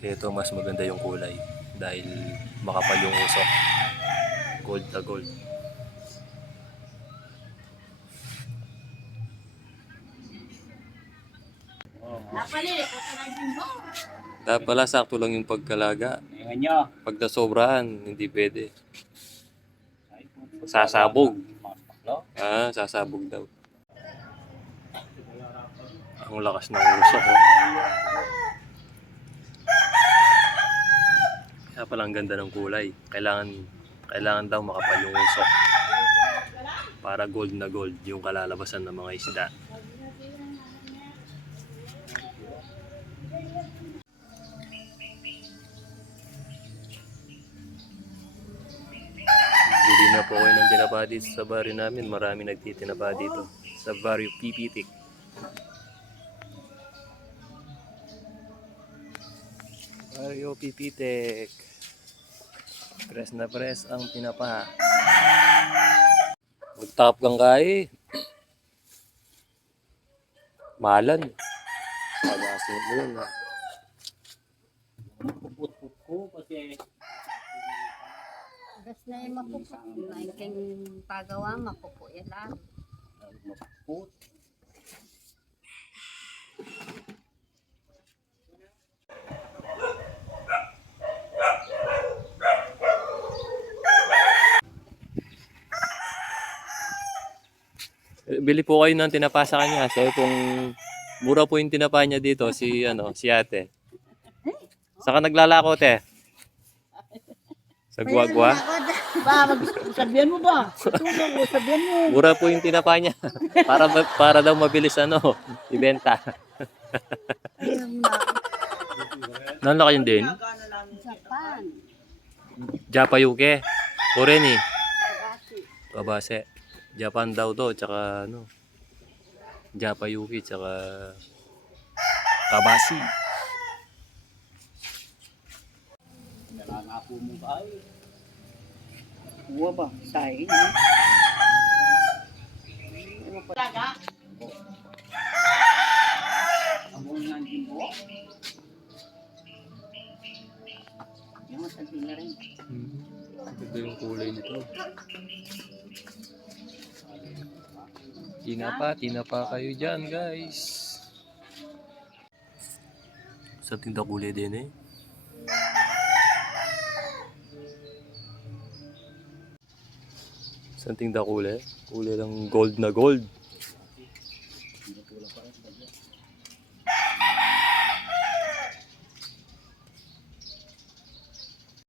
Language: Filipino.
Ito mas maganda yung kulay dahil makapal yung usok. Gold na gold. Dapat pala sakto lang yung pagkalaga. Pag nasobrahan, hindi pwede. Sasabog. Sasabog daw. Ang lakas ng usok. Kaya pala ang ganda ng kulay. Kailangan daw makapal yung usok. Para gold na gold yung kalalabasan ng mga isda. Bili na po kayo ng tinapa dito sa baryo namin. Marami nagtitinapa dito sa baryo Pipitik. Baryo Pipitik. Press na press ang tinapa. Magtap kang kay. Malan. Pagasin mo yun. Puput-put ko kasi Das na yung mapupo. Naingking pagawa, mapupo yan lang. mapuput. Bili po kayo ng tinapa sa kanya. So kung mura po yung tinapa niya dito, si ate. Saka naglalako, te? Sa guwagwa? Sabihan mo ba? Tutulong ko, sabihan mo. Mura po yung tinapa niya. Para daw mabilis ibenta. Nanlaki yun din? Japan. Japayuke. Koreni. Kabasi. Kabase. Japan daw to, tsaka Japayuki, tsaka Kabasi. Nalalapo mo ba ay? Uwa ba? Sahin? Taga? Amo nga din mo? Yung sabihin na rin. Ito yung kulay nito. Tinapa kayo dyan, guys. Sa tinda kulay din eh. Sa tinda kulay lang gold na gold.